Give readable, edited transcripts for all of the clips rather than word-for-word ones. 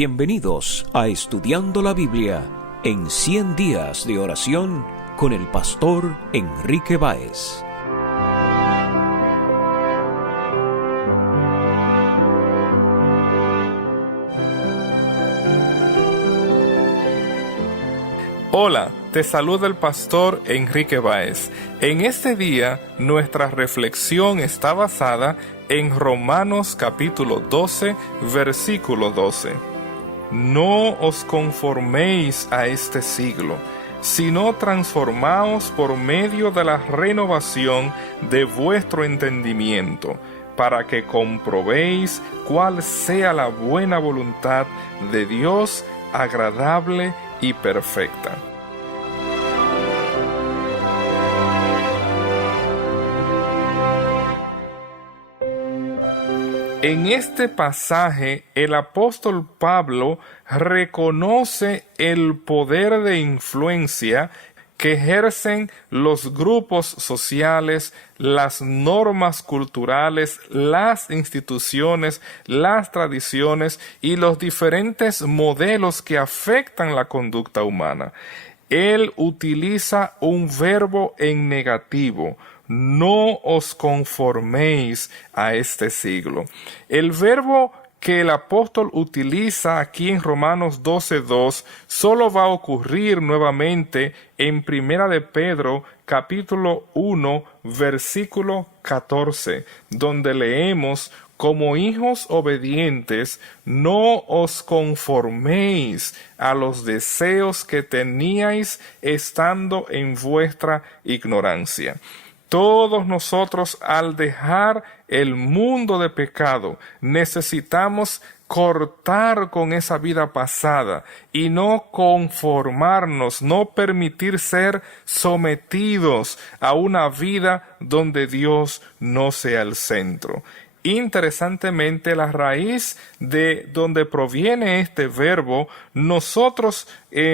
Bienvenidos a Estudiando la Biblia en 100 días de oración con el pastor Enrique Báez. Hola, te saluda el pastor Enrique Báez. En este día, nuestra reflexión está basada en Romanos capítulo 12, versículo 12. No os conforméis a este siglo, sino transformaos por medio de la renovación de vuestro entendimiento, para que comprobéis cuál sea la buena voluntad de Dios, agradable y perfecta. En este pasaje, el apóstol Pablo reconoce el poder de influencia que ejercen los grupos sociales, las normas culturales, las instituciones, las tradiciones y los diferentes modelos que afectan la conducta humana. Él utiliza un verbo en negativo. No os conforméis a este siglo. El verbo que el apóstol utiliza aquí en Romanos 12:2 solo va a ocurrir nuevamente en Primera de Pedro capítulo 1 versículo 14, donde leemos: como hijos obedientes, no os conforméis a los deseos que teníais estando en vuestra ignorancia. Todos nosotros, al dejar el mundo de pecado, necesitamos cortar con esa vida pasada y no conformarnos, no permitir ser sometidos a una vida donde Dios no sea el centro. Interesantemente, la raíz de donde proviene este verbo, nosotros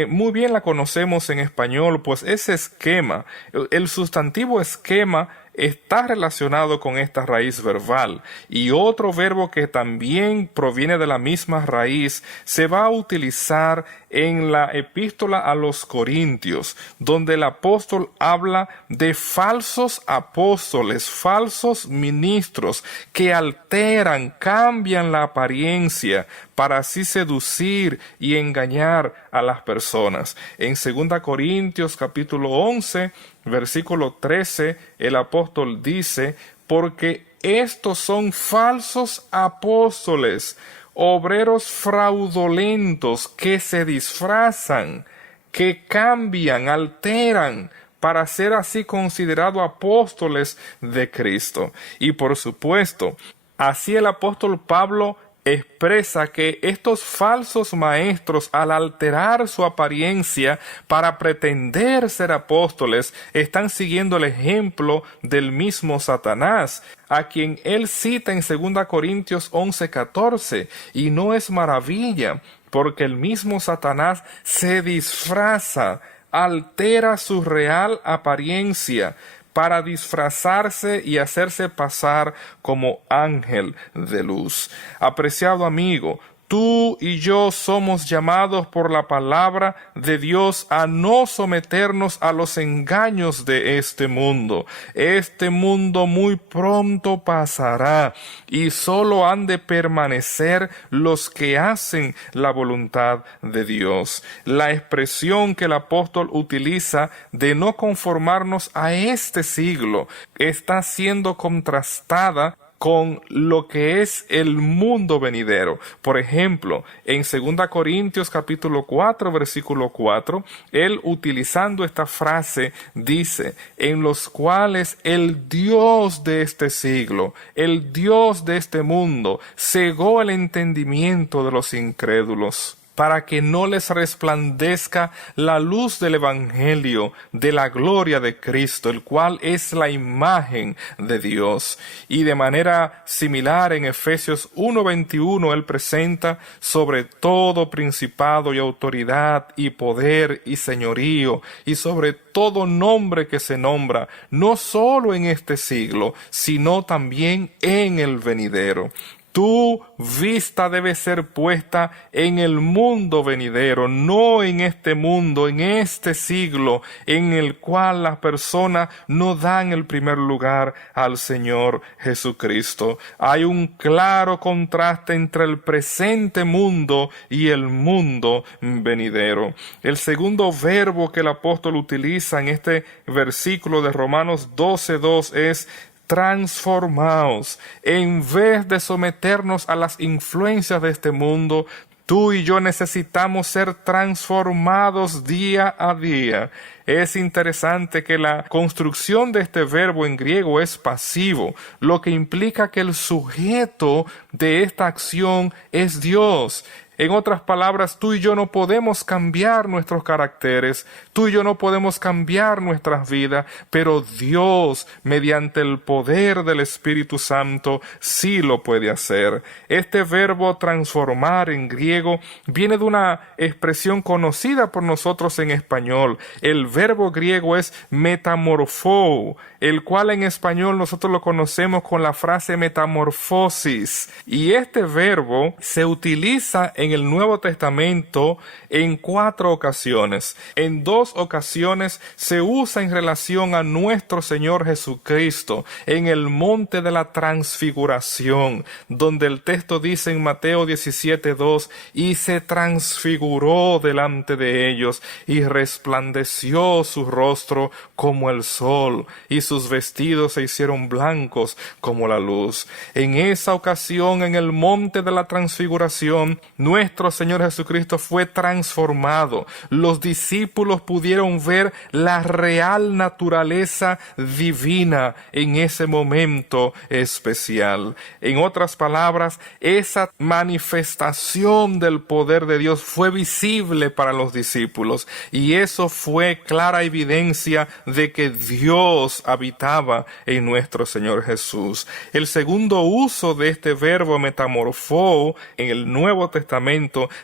muy bien la conocemos en español, pues ese esquema, el sustantivo esquema, está relacionado con esta raíz verbal, y otro verbo que también proviene de la misma raíz se va a utilizar en la epístola a los Corintios, donde el apóstol habla de falsos apóstoles, falsos ministros que alteran, cambian la apariencia para así seducir y engañar a las personas. En 2 Corintios capítulo 11, versículo 13, el apóstol dice: porque estos son falsos apóstoles, obreros fraudulentos que se disfrazan, que cambian, alteran, para ser así considerados apóstoles de Cristo. Y por supuesto, así el apóstol Pablo expresa que estos falsos maestros, al alterar su apariencia para pretender ser apóstoles, están siguiendo el ejemplo del mismo Satanás, a quien él cita en 2 Corintios 11:14, y no es maravilla, porque el mismo Satanás se disfraza, altera su real apariencia para disfrazarse y hacerse pasar como ángel de luz. Apreciado amigo, tú y yo somos llamados por la palabra de Dios a no someternos a los engaños de este mundo. Este mundo muy pronto pasará y solo han de permanecer los que hacen la voluntad de Dios. La expresión que el apóstol utiliza de no conformarnos a este siglo está siendo contrastada con lo que es el mundo venidero. Por ejemplo, en 2 Corintios capítulo 4, versículo 4, él, utilizando esta frase, dice: en los cuales el Dios de este siglo, el Dios de este mundo, cegó el entendimiento de los incrédulos, para que no les resplandezca la luz del Evangelio de la gloria de Cristo, el cual es la imagen de Dios. Y de manera similar en Efesios 1:21 él presenta: sobre todo principado y autoridad y poder y señorío, y sobre todo nombre que se nombra, no solo en este siglo, sino también en el venidero. Tu vista debe ser puesta en el mundo venidero, no en este mundo, en este siglo en el cual las personas no dan el primer lugar al Señor Jesucristo. Hay un claro contraste entre el presente mundo y el mundo venidero. El segundo verbo que el apóstol utiliza en este versículo de Romanos 12:2 es transformaos. En vez de someternos a las influencias de este mundo, tú y yo necesitamos ser transformados día a día. Es interesante que la construcción de este verbo en griego es pasivo, lo que implica que el sujeto de esta acción es Dios. En otras palabras, tú y yo no podemos cambiar nuestros caracteres, tú y yo no podemos cambiar nuestras vidas, pero Dios, mediante el poder del Espíritu Santo, sí lo puede hacer. Este verbo transformar en griego viene de una expresión conocida por nosotros en español. El verbo griego es metamorfo, el cual en español nosotros lo conocemos con la frase metamorfosis. Y este verbo se utiliza en el Nuevo Testamento en 4 ocasiones. En 2 ocasiones se usa en relación a nuestro Señor Jesucristo en el monte de la transfiguración, donde el texto dice en Mateo 17:2: y se transfiguró delante de ellos, y resplandeció su rostro como el sol, y sus vestidos se hicieron blancos como la luz. En esa ocasión, en el monte de la transfiguración, nuestro Señor Jesucristo fue transformado. Los discípulos pudieron ver la real naturaleza divina en ese momento especial. En otras palabras, esa manifestación del poder de Dios fue visible para los discípulos, y eso fue clara evidencia de que Dios habitaba en nuestro Señor Jesús. El segundo uso de este verbo metamorfo en el Nuevo Testamento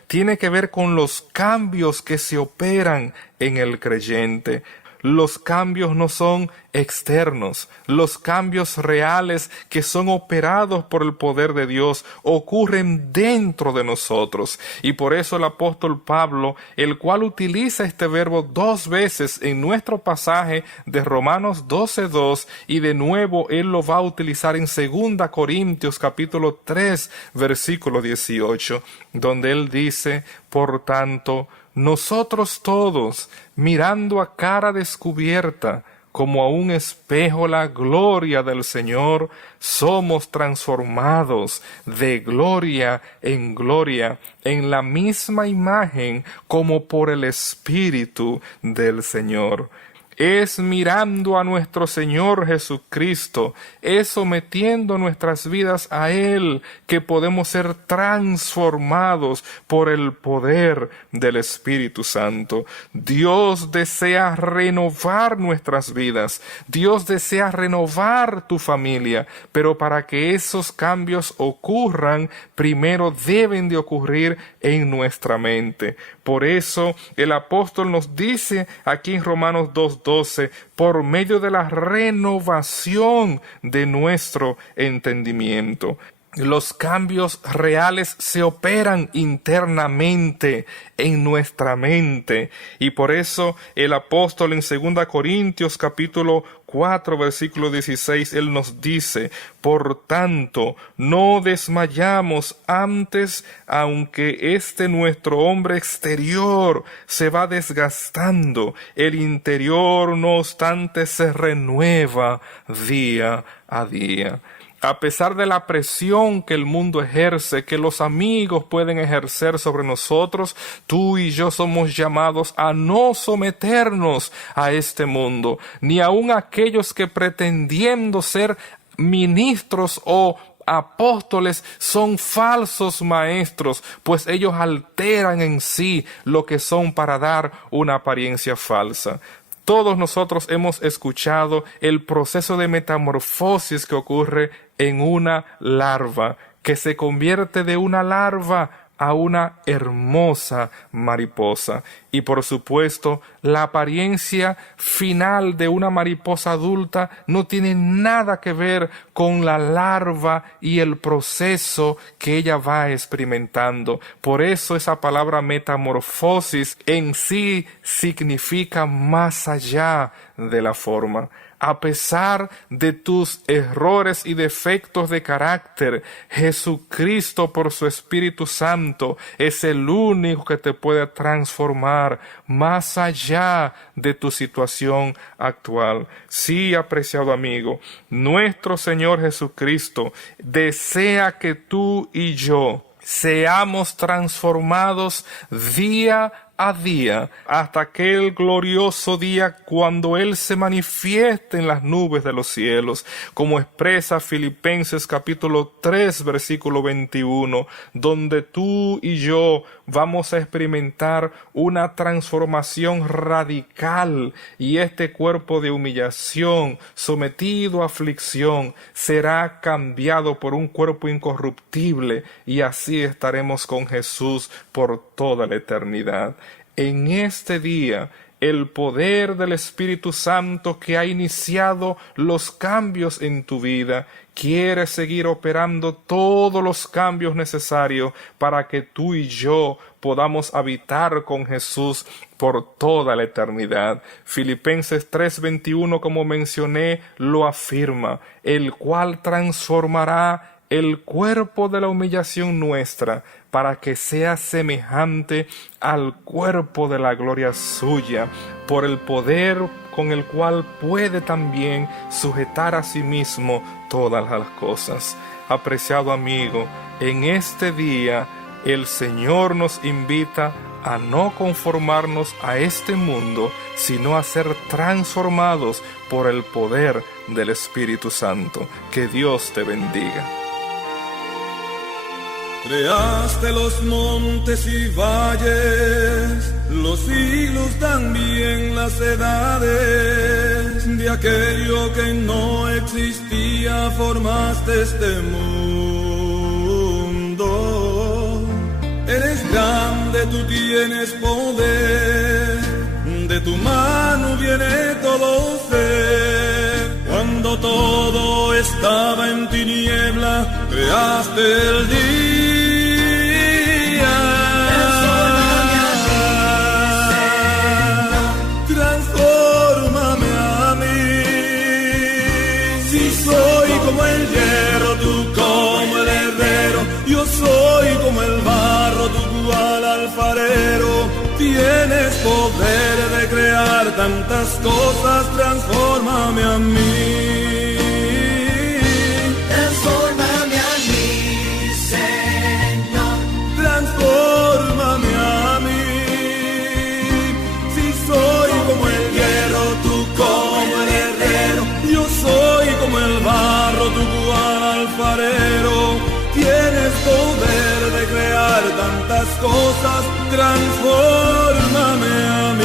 tiene que ver con los cambios que se operan en el creyente. Los cambios no son externos, los cambios reales que son operados por el poder de Dios ocurren dentro de nosotros. Y por eso el apóstol Pablo, el cual utiliza este verbo 2 veces en nuestro pasaje de Romanos 12:2, y de nuevo él lo va a utilizar en 2 Corintios capítulo 3 versículo 18, donde él dice: por tanto, nosotros todos, mirando a cara descubierta, como a un espejo la gloria del Señor, somos transformados de gloria en gloria, en la misma imagen como por el Espíritu del Señor. Es mirando a nuestro Señor Jesucristo, es sometiendo nuestras vidas a Él, que podemos ser transformados por el poder del Espíritu Santo. Dios desea renovar nuestras vidas, Dios desea renovar tu familia, pero para que esos cambios ocurran, primero deben de ocurrir en nuestra mente. Por eso el apóstol nos dice aquí en Romanos 2:12, por medio de la renovación de nuestro entendimiento. Los cambios reales se operan internamente en nuestra mente, y por eso el apóstol en 2 Corintios capítulo 4 versículo 16, él nos dice: por tanto, no desmayamos antes, aunque nuestro hombre exterior se va desgastando, el interior no obstante se renueva día a día. A pesar de la presión que el mundo ejerce, que los amigos pueden ejercer sobre nosotros, tú y yo somos llamados a no someternos a este mundo, ni aun aquellos que pretendiendo ser ministros o apóstoles son falsos maestros, pues ellos alteran en sí lo que son para dar una apariencia falsa. Todos nosotros hemos escuchado el proceso de metamorfosis que ocurre en una larva, que se convierte de una larva a una hermosa mariposa. Y por supuesto, la apariencia final de una mariposa adulta no tiene nada que ver con la larva y el proceso que ella va experimentando. Por eso esa palabra metamorfosis en sí significa más allá de la forma. A pesar de tus errores y defectos de carácter, Jesucristo por su Espíritu Santo es el único que te puede transformar más allá de tu situación actual. Sí, apreciado amigo, nuestro Señor Jesucristo desea que tú y yo seamos transformados día a día, hasta aquel glorioso día cuando Él se manifieste en las nubes de los cielos, como expresa Filipenses capítulo 3 versículo 21, donde tú y yo vamos a experimentar una transformación radical, y este cuerpo de humillación, sometido a aflicción, será cambiado por un cuerpo incorruptible, y así estaremos con Jesús por toda la eternidad. En este día, el poder del Espíritu Santo que ha iniciado los cambios en tu vida quiere seguir operando todos los cambios necesarios para que tú y yo podamos habitar con Jesús por toda la eternidad. Filipenses 3:21, como mencioné, lo afirma, el cual transformará el cuerpo de la humillación nuestra para que sea semejante al cuerpo de la gloria suya, por el poder con el cual puede también sujetar a sí mismo todas las cosas. Apreciado amigo, en este día el Señor nos invita a no conformarnos a este mundo, sino a ser transformados por el poder del Espíritu Santo. Que Dios te bendiga. Creaste los montes y valles, los siglos también las edades, de aquello que no existía formaste este mundo. Eres grande, tú tienes poder, de tu mano viene todo ser. Cuando todo estaba en tiniebla, creaste el día. Transfórmame a mí. Si soy como el hierro, tú como el herrero. Yo soy como el barro, tú cual alfarero. Tienes poder de crear tantas cosas, transfórmame a mí. Transfórmame a mí, Señor. Transfórmame a mí. Si soy como el hierro, tú como el herrero. Yo soy como el barro, tú cual alfarero. Tienes poder de crear tantas cosas, transfórmame a mí.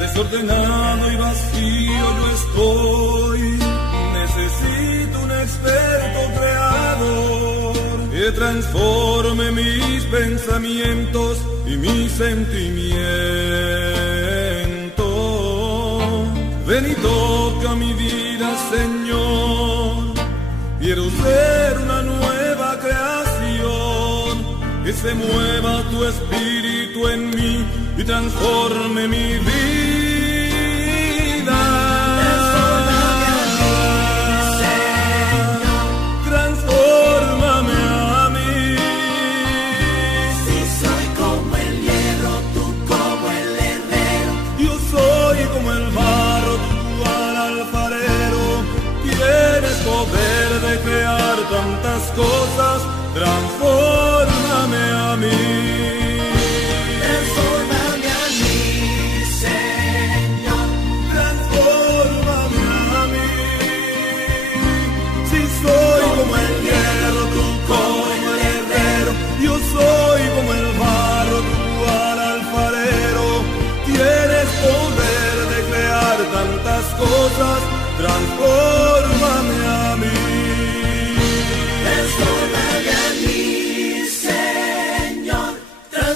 Desordenado y vacío yo estoy. Necesito un experto creador que transforme mis pensamientos y mis sentimientos. Ven y toca mi vida, Señor. Quiero ser una nueva creación, que se mueva tu espíritu en mí y transforme mi vida. Tantas cosas, transfórmame a mí. Transfórmame a mí, Señor.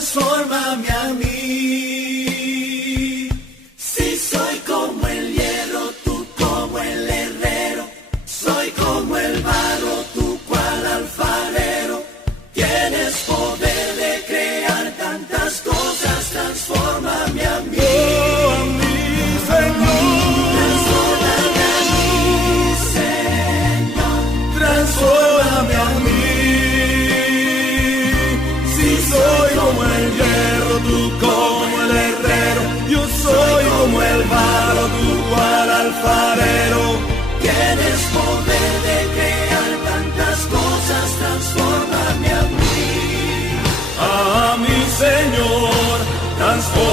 transfórmame a mí. Si soy como el hierro, tú como el herrero, soy como el barro, tú cual alfarero. Tienes poder de crear tantas cosas, transfórmame a mí. Oh, a mí, Señor. Transfórmame a mí, Señor. Transfórmame a mí. Si soy como el hierro, tú como el herrero, yo soy como el barro, tú cual alfarero. Tienes poder de crear tantas cosas, transfórmame a mí. A mi Señor, transfórmame.